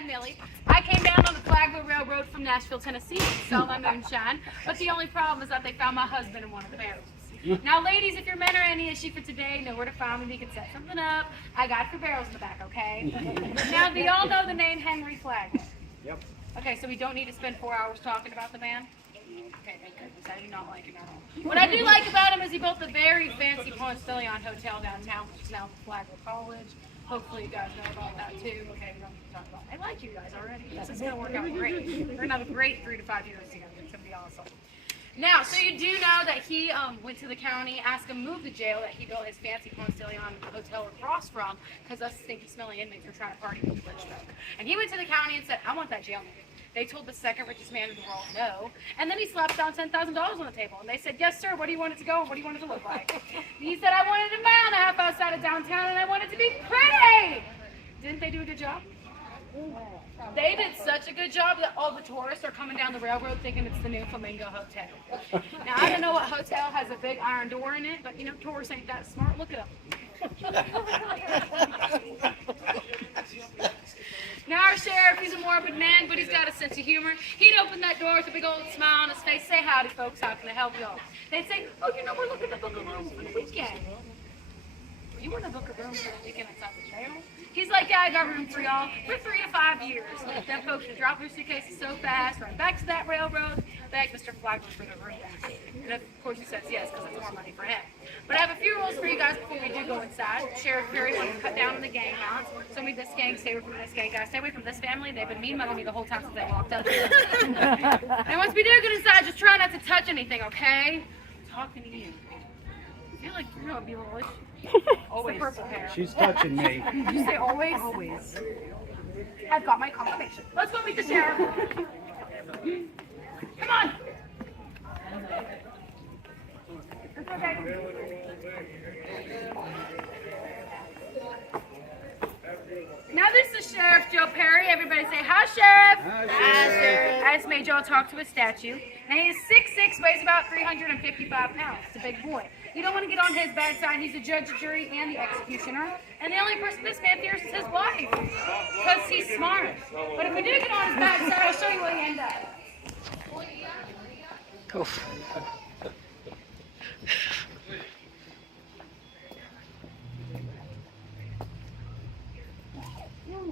Mad Millie. I came down on the Flagler Railroad from Nashville, Tennessee to sell my moonshine, but the only problem is that they found my husband in one of the barrels. Now, ladies, if your men are any issue for today, know where to find me. We can set something up. I got your barrels in the back, okay? Now, do y'all know the name Henry Flagler? Yep. Okay, so we don't need to spend 4 hours talking about the man? Okay, thank goodness. I do not like him at all. What I do like about him is he built a very fancy Ponce-de-Leon hotel downtown, which is now Flagler College. Hopefully you guys know about that too. Okay, we don't need to talk about it. I like you guys already. This is going to work out great. We're going to have a great 3 to 5 years together. It's going to be awesome. Now, so you do know that he went to the county, asked him to move the jail that he built his fancy Ponce-de-Leon hotel across from, because us stinky, smelly inmates were trying to party with the Lynch truck. And he went to the county and said, I want that jail moved. They told the second richest man in the world no. And then he slapped down $10,000 on the table. And they said, yes, sir, where do you want it to go? What do you want it to look like? He said, I wanted a mile and a half outside of downtown, and I want it to be pretty. Didn't they do a good job? They did such a good job that all the tourists are coming down the railroad thinking it's the new Flamingo Hotel. Now, I don't know what hotel has a big iron door in it, but, you know, tourists ain't that smart. Look at them. Now, our sheriff, he's a morbid man, but he's got a sense of humor. He'd open that door with a big old smile on his face, say, howdy, folks, how can I help y'all? They'd say, oh, you know, we're looking to book a room for the weekend. You want to book a room for the weekend inside the jail? He's like, yeah, I got room for y'all for 3 to 5 years. Them folks would drop their suitcases so fast, run back to that railroad, beg Mr. Flagler for the room back. And of course he says yes, because it's more money for him. But I have a few rules for you guys before we do go inside. Sheriff Perry wanted to cut down on the gang violence. So me, this gang, stay away from this gang guy. Stay away from this family. They've been mean-mugging me the whole time since they walked up. And once we do get inside, just try not to touch anything, okay? I'm talking to you. I feel like you're going to be a little issue. Always. The purple hair. She's touching me. Did you say always? Always. I've got my confirmation. Let's go meet the sheriff. Come on. It's okay. Now this is Sheriff Joe Perry. Everybody say, hi, Sheriff. Hi, Sheriff. I just made y'all talk to a statue. Now he is 6'6", weighs about 355 pounds. It's a big boy. You don't want to get on his bad side. He's the judge, jury, and the executioner. And the only person this man fears is his wife, because he's smart. But if we do get on his bad side, I'll show you where you end up. Oof.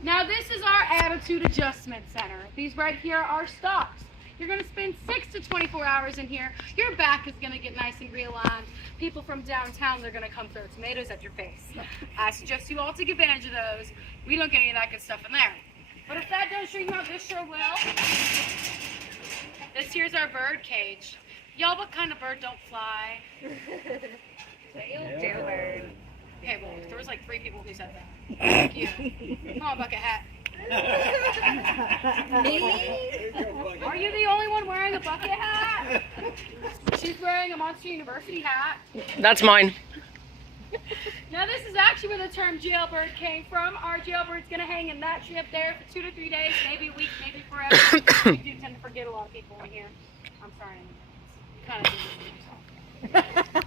Now this is our attitude adjustment center. These right here are stops. You're going to spend 6 to 24 hours in here. Your back is going to get nice and realigned. People from downtown, they're going to come throw tomatoes at your face. I suggest you all take advantage of those. We don't get any of that good stuff in there. But if that don't show you out, this sure will. This here's our bird cage. Y'all, what kind of bird don't fly? Jailbird. Okay, well, there was like 3 people who said that. Thank you. Come on, bucket hat. Me? Are you the only one wearing a bucket hat? She's wearing a Monster University hat. That's mine. Now this is actually where the term jailbird came from. Our jailbird's going to hang in that tree up there for 2 to 3 days, maybe a week, maybe forever. We do tend to forget a lot of people in here. I'm sorry. Kind of do this to yourself.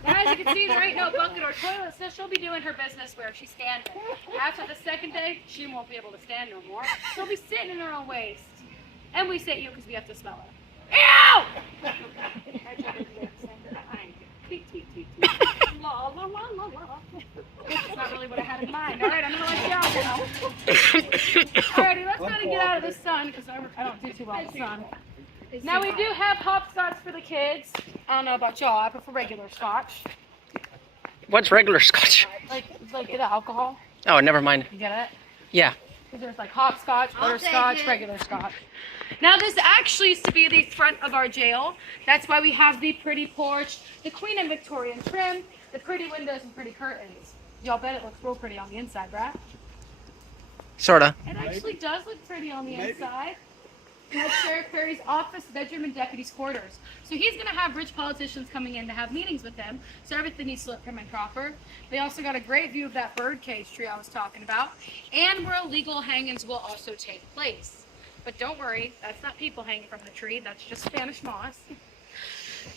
Now, as you can see, there ain't no bucket or toilet, so she'll be doing her business where she's standing. After the 2nd day, she won't be able to stand no more. She'll be sitting in her own waste. And we say ew because we have to smell her. Ew! La, la, la, la, la. That's not really what I had in mind. All right, I'm going to let you out now. Alrighty, let's try to get out of the sun because I don't do too well in the sun. Now we do have hopscotch for the kids. I don't know about y'all, I prefer regular scotch. What's regular scotch? Like the alcohol. Oh, never mind. You get it? Yeah. There's like hopscotch, butterscotch, regular scotch. Now this actually used to be the front of our jail. That's why we have the pretty porch, the Queen and Victorian trim, the pretty windows and pretty curtains. Y'all bet it looks real pretty on the inside, right? Sorta. It actually does look pretty on the inside. That's Sheriff Perry's office, bedroom, and deputy's quarters. So he's going to have rich politicians coming in to have meetings with him, so everything needs to look prim and proper. They also got a great view of that birdcage tree I was talking about, and where illegal hangings will also take place. But don't worry, that's not people hanging from the tree, that's just Spanish moss.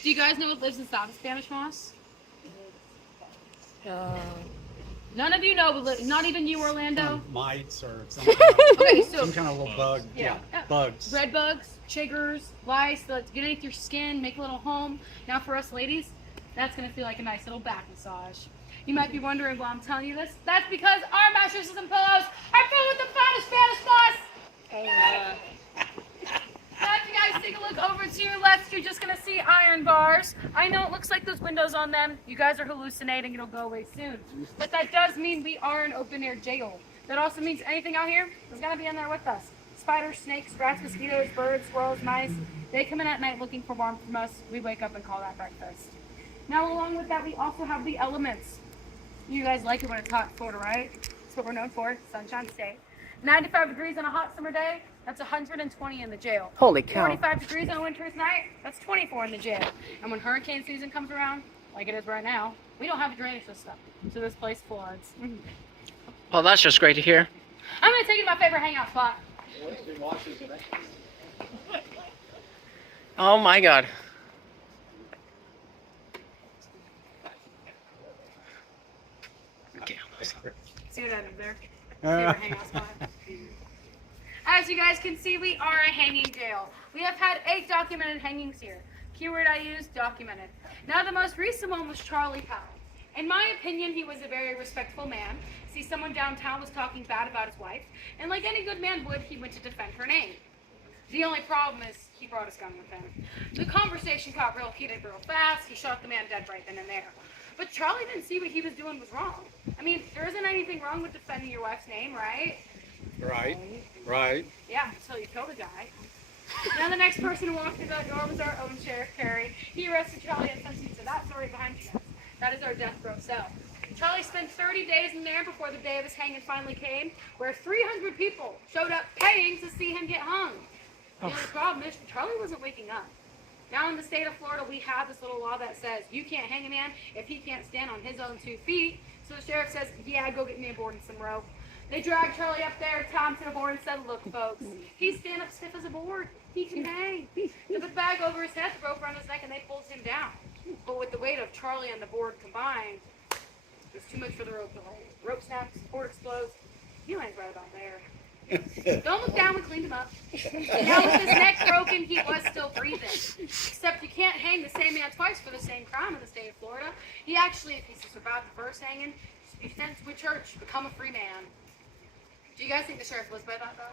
Do you guys know what lives inside of Spanish moss? None of you know, not even you, Orlando. Mites or Okay, so some kind of little bug. Yeah. Bugs. red bugs, chiggers, lice, that get underneath your skin, make a little home. Now for us ladies, that's gonna feel like a nice little back massage. You might be wondering why I'm telling you this. That's because our mattresses and pillows are filled with the finest Spanish moss. Now, if you guys take a look over to your left, you're just gonna see iron bars. I know it looks like there's windows on them. You guys are hallucinating. It'll go away soon. But that does mean we are an open-air jail. That also means anything out here is gonna be in there with us. Spiders, snakes, rats, mosquitoes, birds, squirrels, mice. They come in at night looking for warmth from us. We wake up and call that breakfast. Now, along with that, we also have the elements. You guys like it when it's hot in Florida, right? That's what we're known for, Sunshine State. 95 degrees on a hot summer day, that's 120 in the jail. Holy cow. 45 degrees on a winter's night, that's 24 in the jail. And when hurricane season comes around, like it is right now, we don't have a drainage system, so this place floods. Well, that's just great to hear. I'm gonna take you to my favorite hangout spot. Oh my God. Okay. See what I did there? Favorite hangout spot. As you guys can see, we are a hanging jail. We have had 8 documented hangings here. Keyword I used, documented. Now the most recent one was Charlie Powell. In my opinion, he was a very respectful man. See, someone downtown was talking bad about his wife, and like any good man would, he went to defend her name. The only problem is he brought his gun with him. The conversation got real heated real fast. He shot the man dead right then and there. But Charlie didn't see what he was doing was wrong. I mean, there isn't anything wrong with defending your wife's name, right? Right. Yeah, until you killed a guy. Now the next person who walked through that door was our own Sheriff Perry. He arrested Charlie and sent him to that story behind you guys. That is our death row cell. Charlie spent 30 days in there before the day of his hanging finally came, where 300 people showed up paying to see him get hung. The only problem is Charlie wasn't waking up. Now in the state of Florida, we have this little law that says you can't hang a man if he can't stand on his own 2 feet. So the sheriff says, yeah, go get me a board and some rope. They dragged Charlie up there, tied him to the board, and said, look, folks, he's stand up stiff as a board. He can hang. They put the bag over his head, the rope around his neck, and they pulled him down. But with the weight of Charlie and the board combined, it was too much for the rope to hold. Rope snaps, board explodes. He lands right about there. Don't look down, we cleaned him up. Now with his neck broken, he was still breathing. Except you can't hang the same man twice for the same crime in the state of Florida. He actually, if he survived the first hanging, be sent to a church, become a free man. Do you guys think the sheriff lives by that, though?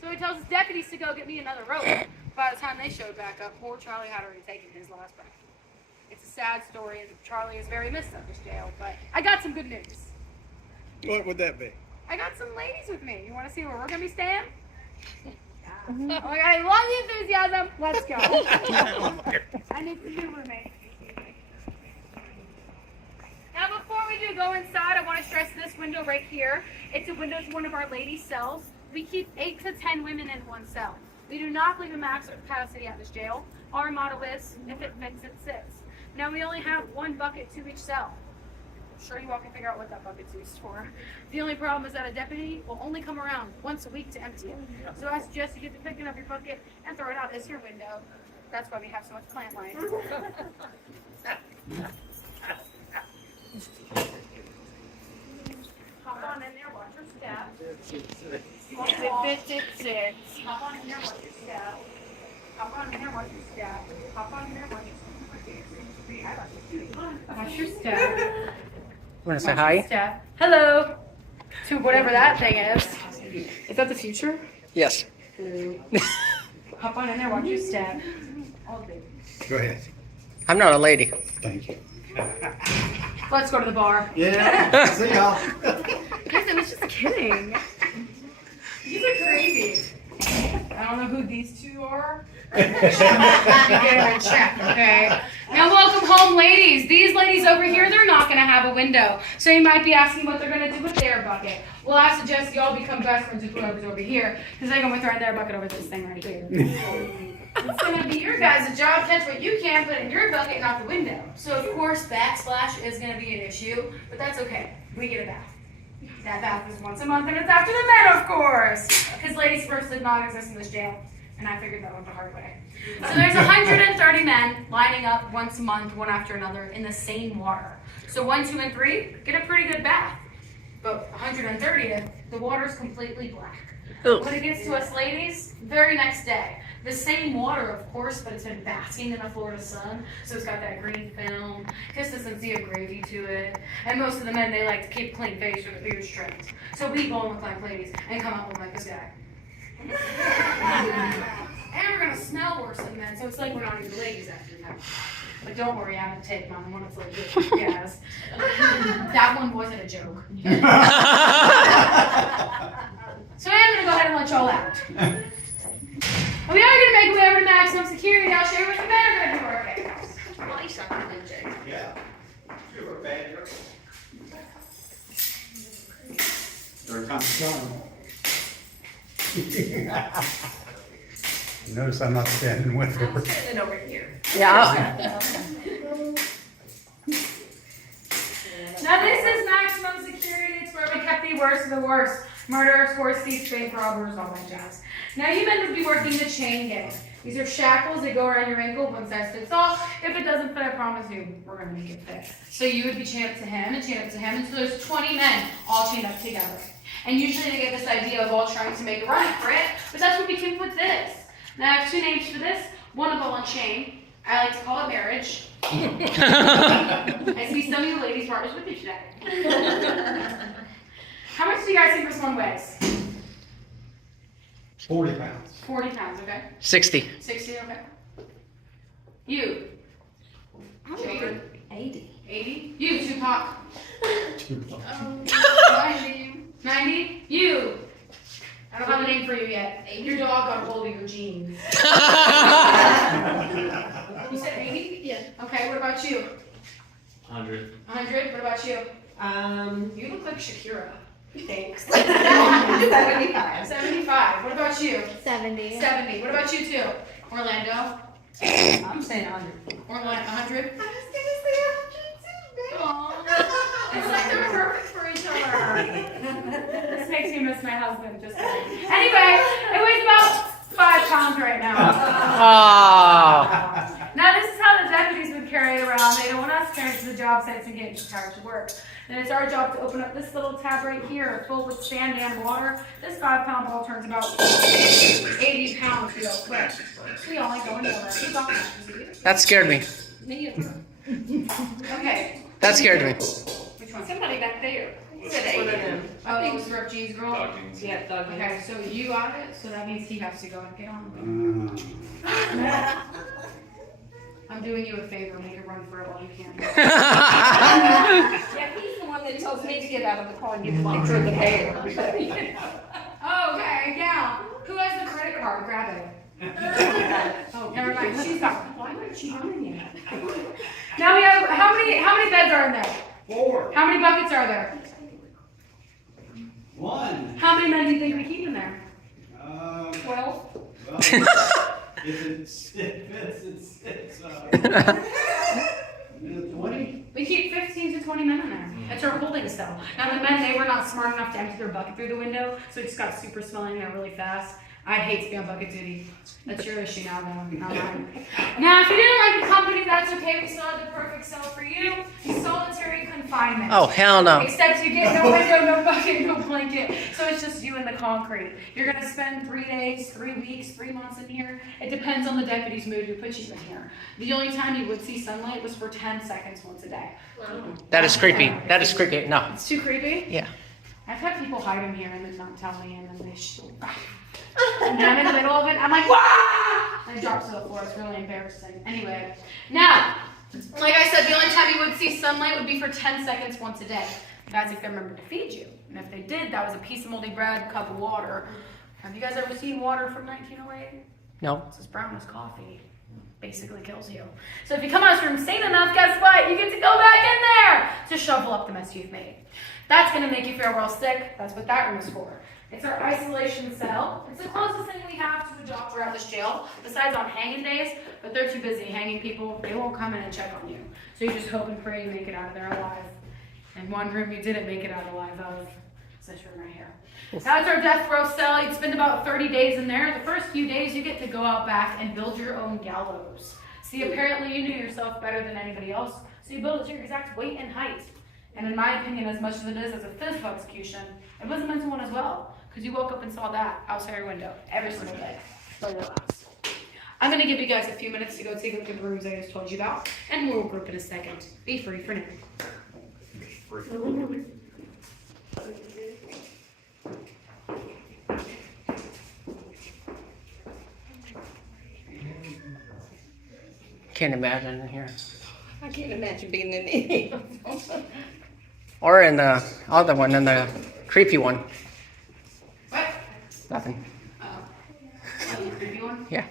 So he tells his deputies to go get me another rope. By the time they showed back up, poor Charlie had already taken his last breath. It's a sad story, and Charlie is very missed at this jail, but I got some good news. What would that be? I got some ladies with me. You want to see where we're going to be staying? Oh my God, I love the enthusiasm. Let's go. I need some new roommates. Now before we do go inside, I want to stress this window right here. It's a window to one of our ladies' cells. We keep 8 to 10 women in one cell. We do not believe in max capacity at this jail. Our motto is, if it fits, it sits. Now we only have 1 bucket to each cell. I'm sure you all can figure out what that bucket's used for. The only problem is that a deputy will only come around once a week to empty it. So I suggest you get to picking up your bucket and throw it out as your window. That's why we have so much plant life. Hop on in there, watch your step. Sit. Hop on in there, watch your step. Hop on in there, watch your step. Hop on in there, watch your step. Watch your step. Want to say hi? Step. Hello. To whatever that thing is. Is that the future? Yes. Hop on in there, watch your step. Go ahead. I'm not a lady. Thank you. Let's go to the bar. Yeah. See y'all. Guys, I was just kidding. These are crazy. I don't know who these two are. Check, okay. Now welcome home, ladies. These ladies over here, they're not going to have a window. So you might be asking what they're going to do with their bucket. Well, I suggest y'all become best friends with whoever's over here, because they're going to throw their bucket over this thing right here. It's going to be your guys' job, catch what you can, put in your bucket, not the window. So of course, backsplash is going to be an issue, but that's okay. We get a bath. That bath is once a month, and it's after the men, of course. Because ladies first did not exist in this jail. And I figured that out the hard way. So there's 130 men lining up once a month, one after another, in the same water. So 1, 2, and 3 get a pretty good bath. But 130th, the water's completely black. Ooh. When it gets to us ladies, very next day, the same water, of course, but it's been basking in the Florida sun, so it's got that green film, consistency of gravy to it. And most of the men, they like to keep a clean face with a beard trimmed. So we go and look like ladies and come out look like this guy. And we're gonna smell worse than men, so it's like we're not even ladies after that. But don't worry, I haven't taken on one. It's like this. Yes. That one wasn't a joke. So I'm gonna go ahead and let y'all out. We are gonna make way over to maximum security. I'll show you what the men are gonna do our okay. Well, you suck at it, Jay. Yeah. You were bad girl. Here comes John. Notice I'm not standing with I'm her. standing over here. Yeah. Now this is maximum security. It's where we kept the worst of the worst. Murderers, horse thieves, bank robbers, all that jazz. Now you men would be working the chain gang. These are shackles that go around your ankle, one size fits all. If it doesn't fit, I promise you, we're gonna make it fit. So you would be chained up to him and chained up to him, and so there's 20 men all chained up together. And usually they get this idea of all trying to make a run for it, but that's what we came with this. Now I have 2 names for this. One of all on chain. I like to call it marriage. I see some of you ladies partners with me today. How much do you guys think this one weighs? 40 pounds. 40 pounds, okay? 60. 60, okay. You? I'm 80. 80? You, Tupac? 90. 90? You? I don't have a name for you yet. Your dog got a hold of your jeans. You said 80? Yeah. Okay, what about you? 100. 100? What about you? You look like Shakira. Thanks. 75. 75. What about you? 70. 70. What about you two? Orlando? I'm saying 100. Orlando, 100? I was gonna say 100 too, Aww. It's like they're perfect for each other. This makes me miss my husband, just kidding. Anyway, it weighs about 5 pounds right now. Oh. Now this is how the deputies would carry it around. They don't want us carrying to the job sites and getting too tired to work. And it's our job to open up this little tab right here, filled with sand and water. This 5-pound ball turns about 80 pounds real quick. We all like going over. We got that. That scared me. Okay. That scared me. Which one? Somebody back there said It's one of 80. them. Oh, it was the ripped jeans girl? Dog jeans. Yeah, dog. Okay, so you got it, so that means he has to go and get on. I'm doing you a favor, make a run for it while you can. Yeah, he's the one that tells me to get out of the car and get the picture of the bear. Oh, okay, yeah. Who has the credit card? Grab it. Oh, never mind. She's got. Why aren't she running yet? Now we have how many beds are in there? 4. How many buckets are there? 1. How many men do you think we keep in there? 12. Well, if it's 20. We keep 15 to 20 men in there. It's our holding cell. Now the men, they were not smart enough to empty their bucket through the window, so it just got super smelly in there really fast. I'd hate to be on bucket duty. That's your issue now, though, not mine. Now, if you didn't like the company, that's okay. We still have the perfect cell for you. Solitary confinement. Oh, hell no. Except you get no window, no bucket, no blanket. So it's just you and the concrete. You're going to spend 3 days, 3 weeks, 3 months in here. It depends on the deputy's mood who put you in here. The only time you would see sunlight was for 10 seconds once a day. That is creepy. That is creepy. No. It's too creepy? Yeah. I've had people hide in here and then not tell me, and then they and I'm in the middle of it, I'm like, wah! And it drops to the floor. It's really embarrassing. Anyway, now, like I said, the only time you would see sunlight would be for 10 seconds once a day. That's if they remember to feed you. And if they did, that was a piece of moldy bread, cup of water. Have you guys ever seen water from 1908? No. It's as brown as coffee. Basically kills you. So if you come out of this room sane enough, guess what? You get to go back in there to shovel up the mess you've made. That's going to make you feel real sick. That's what that room is for. It's our isolation cell. It's the closest thing we have to a doctor at this jail, besides on hanging days, but they're too busy hanging people. They won't come in and check on you. So you just hope and pray you make it out of there alive. And one room you didn't make it out alive of. position right here. That's our death row cell. You'd spend about 30 days in there. The first few days you get to go out back and build your own gallows. See, apparently you knew yourself better than anybody else, so you build it to your exact weight and height. And in my opinion, as much as it is as a physical execution, it was a mental one as well, because you woke up and saw that outside your window every single day for your last. I'm going to give you guys a few minutes to go take a look at the rooms I just told you about, and we'll group in a second. Be free for now. Can't imagine in here. I can't imagine being in any. Or in the other one, in the creepy one. What? Nothing. The creepy one? Yeah.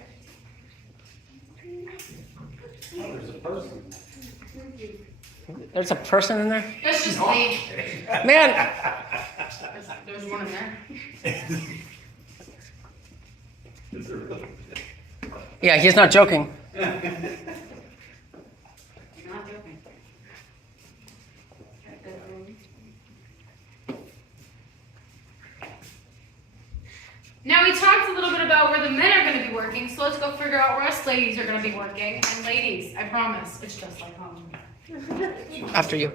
Oh, there's a person. There's a person in there? That's just me. Man! There's one in there. Is there really? Yeah, he's not joking. You're not joking. Now we talked a little bit about where the men are going to be working, so let's go figure out where us ladies are going to be working. And ladies, I promise, it's just like home. After you.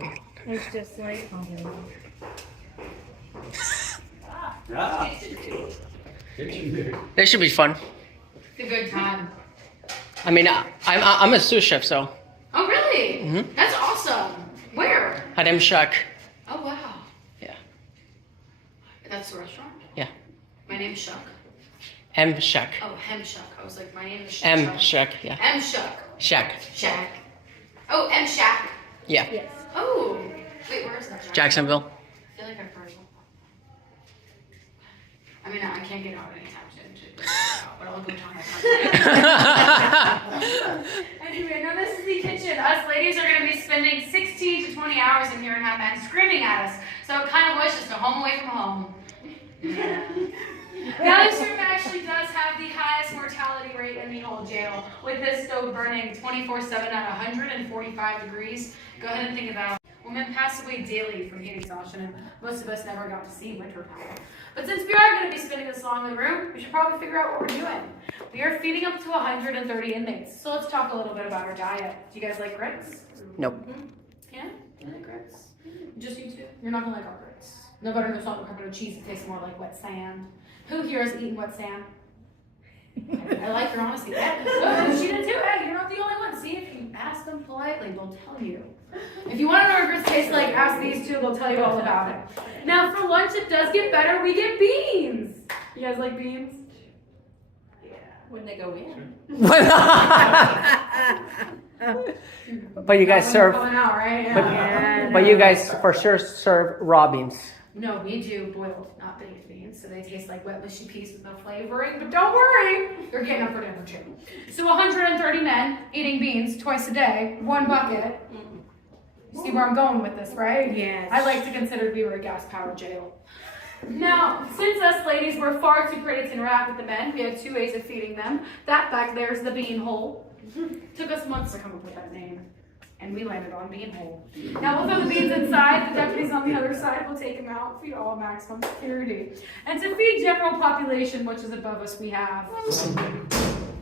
It's just like, Ah. Get you there. They should be fun. It's a good time. I mean, I'm a sous chef, so. Oh, really? Mhm. That's awesome. Where? At M Shack. Oh, wow. Yeah. That's the restaurant? Yeah. My name's Shuck. M Shack. Oh, Hem Shuck. I was like, my name is Shuck. M Shack, yeah. M Shuck. Shack. Shack. Oh, M Shack. Yeah. yes. Oh. Wait, where is that? Jacksonville. I feel like I've heard of it. I mean, I can't get out anytime soon, but I'll go tell my Anyway, now this is the kitchen. Us ladies are going to be spending 16 to 20 hours in here and have men screaming at us. So it kind of was just a home away from home. Now this room actually does have the highest mortality rate in the whole jail, with this stove burning 24/7 at 145 degrees. Go ahead and think about it. Women pass away daily from heat exhaustion, and most of us never got to see winter time. But since we are going to be spending this long in the room, we should probably figure out what we're doing. We are feeding up to 130 inmates, so let's talk a little bit about our diet. Do you guys like grits? Nope. Yeah? You like grits? Just you two? You're not going to like our grits. No butter, no salt, no pepper, no cheese. It tastes more like wet sand. Who here has eaten wet sand? I like your honesty. Yeah. No, she did too. Hey, you're not the only one. See, if you ask them politely, they'll tell you. If you want to know what grits taste like, ask these two. They'll tell you all about it. Now, for lunch, it does get better. We get beans. You guys like beans? When they go in. But you guys serve. Coming out, right? Yeah. But you guys for sure serve raw beans. No, we do boiled, not baked beans. So they taste like wet mushy peas with no flavoring. But don't worry, you're getting up for dinner too. So 130 men eating beans twice a day, one bucket. See where I'm going with this, right? Yes. I like to consider we were a gas-powered jail. Now, since us ladies were far too pretty to interact with the men, we had 2 ways of feeding them. That back there is the bean hole. Took us months to come up with that name, and we landed on bean hole. Now we'll throw the beans inside, the deputies on the other side will take them out, feed all maximum security. And to feed general population, which is above us, we have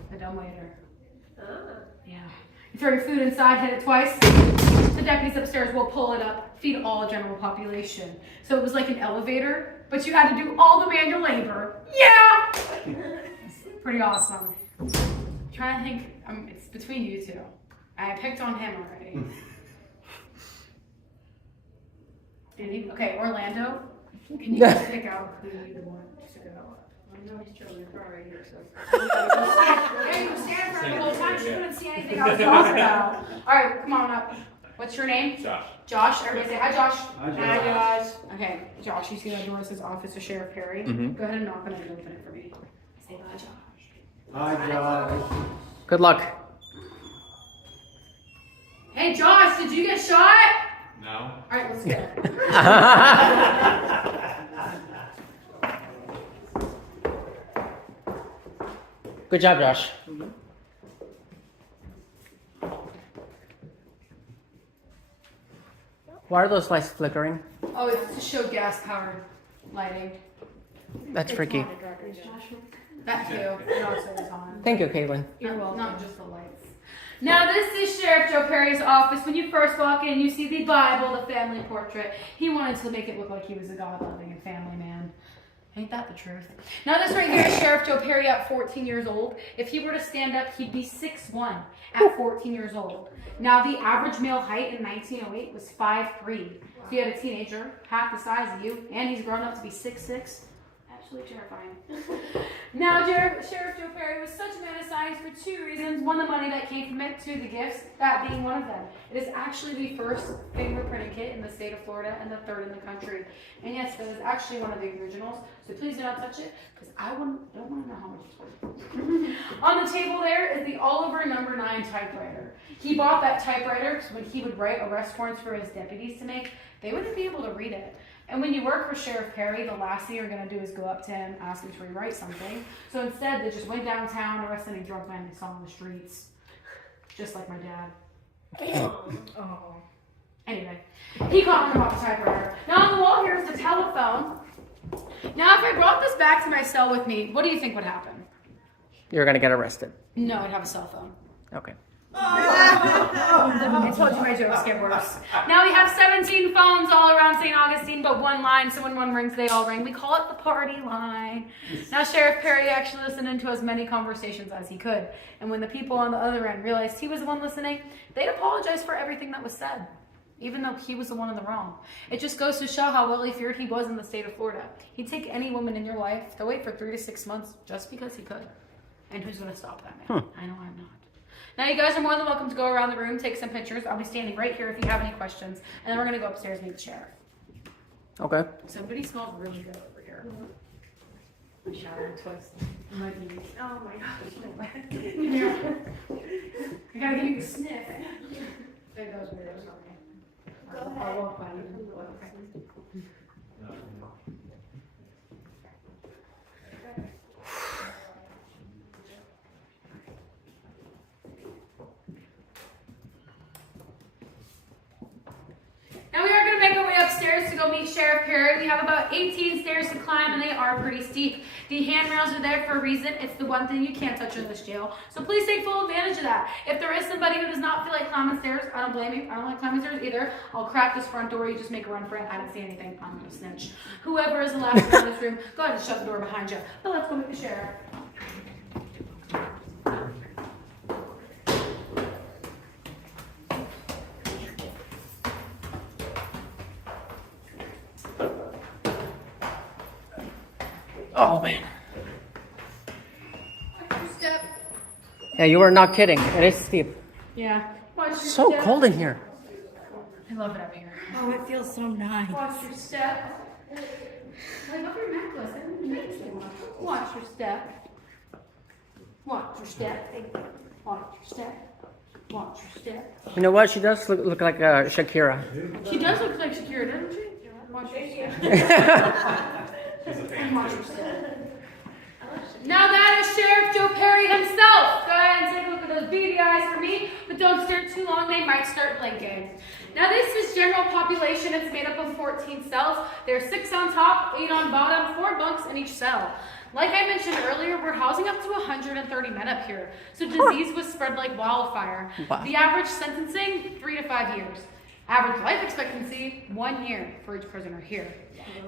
the dumbwaiter. Yeah. You throw your food inside, hit it twice. The deputies upstairs will pull it up, feed all general population. So it was like an elevator, but you had to do all the manual labor. Yeah! Pretty awesome. I'm trying to think, it's between you two. I picked on him already. Did he? Okay, Orlando. Can you guys pick out who you want to go? I know he's chilling in the car right here, so. Yeah, you were standing for the whole time. You couldn't see anything I was talking about. All right, come on up. What's your name? Josh. Josh. Everybody say hi, Josh. Hi, Josh. Hi, Josh. Okay, Josh, you see that door that says Office of Sheriff Perry? Mhm. Go ahead and knock on it and open it for me. Say hi, Josh. Hi, Josh. Good luck. Hey, Josh, did you get shot? No. All right, let's go. Good job, Josh. Why are those lights flickering? Oh, it's to show gas powered lighting. That's freaky. That too. It also is on. Thank you, Caitlin. You're welcome. Not just the lights. Now this is Sheriff Joe Perry's office. When you first walk in, you see the Bible, the family portrait. He wanted to make it look like he was a God-loving and family man. Ain't that the truth? Now this right here is Sheriff Joe Perry at 14 years old. If he were to stand up, he'd be 6'1" at 14 years old. Now the average male height in 1908 was 5'3". So you had a teenager, half the size of you, and he's grown up to be 6'6". Absolutely terrifying. Now Sheriff Joe Perry was such a man of science for two reasons. One, the money that came from it. Two, the gifts, that being one of them. It is actually the first fingerprinting kit in the state of Florida and the third in the country. And yes, that is actually one of the originals. So please do not touch it, because I don't want to know how much it's worth. On the table there is the Oliver No. 9 typewriter. He bought that typewriter because when he would write arrest warrants for his deputies to make, they wouldn't be able to read it. And when you work for Sheriff Perry, the last thing you're going to do is go up to him, ask him to rewrite something. So instead, they just went downtown, arrested any drunk man they saw on the streets. Just like my dad. Oh. Anyway, he caught him off the typewriter. Now on the wall here is the telephone. Now if I brought this back to my cell with me, what do you think would happen? You're gonna get arrested. No, I'd have a cell phone. Okay. I told you my jokes get worse. Now we have 17 phones all around St. Augustine, but one line, so when one rings, they all ring. We call it the party line. Now Sheriff Perry actually listened into as many conversations as he could. And when the people on the other end realized he was the one listening, they'd apologize for everything that was said, even though he was the one in the wrong. It just goes to show how well he feared he was in the state of Florida. He'd take any woman in your life to wait for 3 to 6 months just because he could. And who's going to stop that man? I know I'm not. Now you guys are more than welcome to go around the room, take some pictures. I'll be standing right here if you have any questions. And then we're going to go upstairs and meet the sheriff. Okay. Somebody smells really good over here. My shower twice. Oh my gosh. I gotta give you a sniff. There goes weird. I'll walk by you. Okay. Now we are going to make our way upstairs to go meet Sheriff Perry. We have about 18 stairs to climb, and they are pretty steep. The handrails are there for a reason. It's the one thing you can't touch in this jail. So please take full advantage of that. If there is somebody who does not feel like climbing stairs, I don't blame you. I don't like climbing stairs either. I'll crack this front door. You just make a run for it. I didn't see anything. I'm going to snitch. Whoever is the last one in this room, go ahead and shut the door behind you. But let's go meet the sheriff. Oh man. Watch your step. Yeah, you were not kidding. It is steep. Yeah. Watch your So step. cold in here. I love it up here. Oh, it feels so nice. Watch your step. I love your necklace. I didn't make you. Watch your step. Watch your step. Watch your step. Watch your step. You know what? She does look like Shakira. She does look like Shakira, doesn't she? Watch your step. And watch your step. Now that is Sheriff Joe Perry himself. Go ahead and take a look at those beady eyes for me, but don't stare too long, they might start blinking. Now this is general population. It's made up of 14 cells. There's 6 on top, 8 on bottom, 4 bunks in each cell. Like I mentioned earlier, we're housing up to 130 men up here. So disease was spread like wildfire. Wow. The average sentencing, 3 to 5 years. Average life expectancy, 1 year for each prisoner here.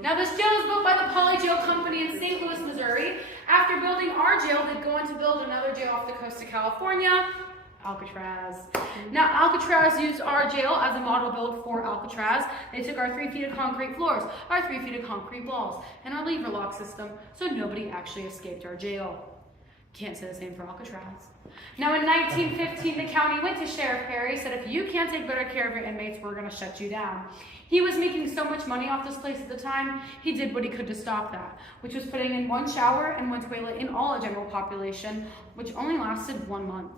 Now this jail was built by the Poly Jail Company in St. Louis, Missouri. After building our jail, they'd go on to build another jail off the coast of California, Alcatraz. Now Alcatraz used our jail as a model build for Alcatraz. They took our 3 feet of concrete floors, our 3 feet of concrete walls, and our lever lock system, so nobody actually escaped our jail. Can't say the same for Alcatraz. Now in 1915, the county went to Sheriff Perry, said if you can't take better care of your inmates, we're going to shut you down. He was making so much money off this place at the time, he did what he could to stop that, which was putting in 1 shower and 1 toilet in all the general population, which only lasted 1 month.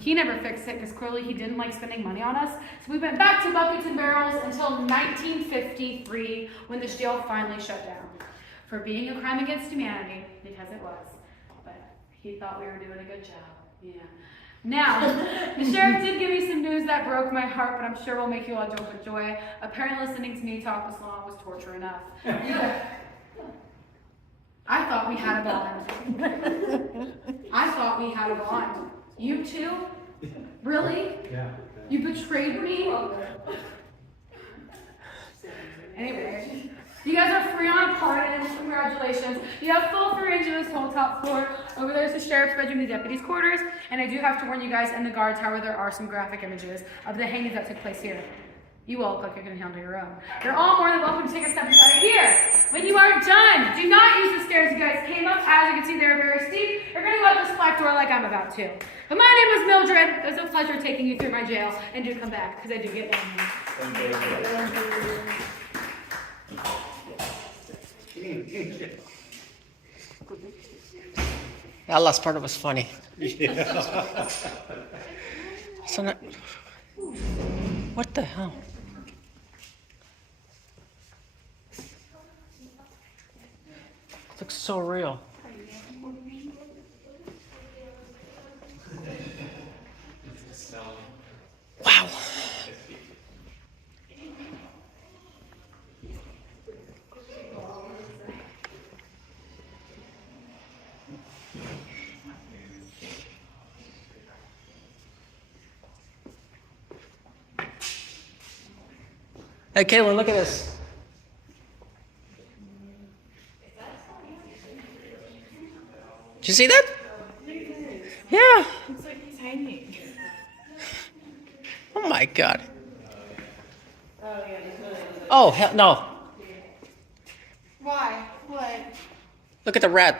He never fixed it because clearly he didn't like spending money on us, so we went back to buckets and barrels until 1953 when this jail finally shut down for being a crime against humanity, because it was. He thought we were doing a good job. Yeah. Now, the sheriff did give me some news that broke my heart, but I'm sure will make you all jump with joy. Apparently listening to me talk this long was torture enough. thought we had a bond. I thought we had a bond. You two? Really? Yeah. You betrayed me? Anyway, you guys are free on a pardon. Congratulations. You have full free range of this whole top floor. Over there is the sheriff's bedroom, the deputy's quarters. And I do have to warn you guys, in the guard tower, there are some graphic images of the hangings that took place here. You all look like you're going to handle your own. You're all more than welcome to take a step inside of here. When you are done, do not use the stairs you guys came up. As you can see, they're very steep. You're going to go out this black door like I'm about to. But my name was Mildred. It was a pleasure taking you through my jail. And do come back, because I do get lonely. That last part was funny. So now, what the hell? It looks so real. Wow. Hey, Caitlin, look at this. Did you see that? Yeah. Looks like he's hanging. Oh my God. Oh, yeah, there's really. Oh, hell no. Why? What? Look at the rat.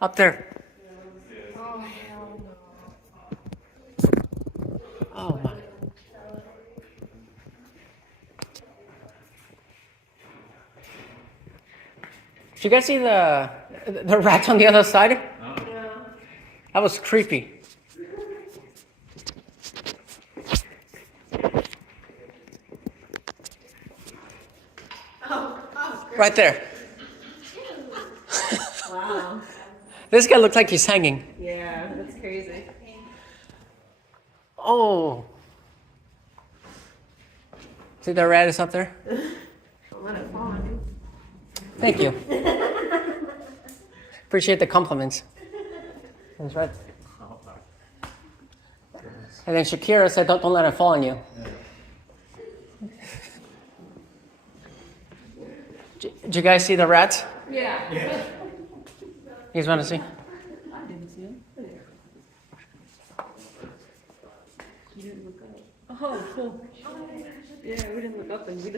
Up there. Oh, hell no. Oh my. Did you guys see the rat on the other side? No. That was creepy. Oh, Right there. wow. This guy looks like he's hanging. Yeah, that's crazy. Oh. See the rat is up there? Don't let it fall on you. Thank you. Appreciate the compliments. That's right. And then Shakira said, don't let it fall on you. Did you guys see the rats? Yeah. You guys want to see? I didn't see him. You didn't look up. Oh, cool. Yeah, we didn't look up and we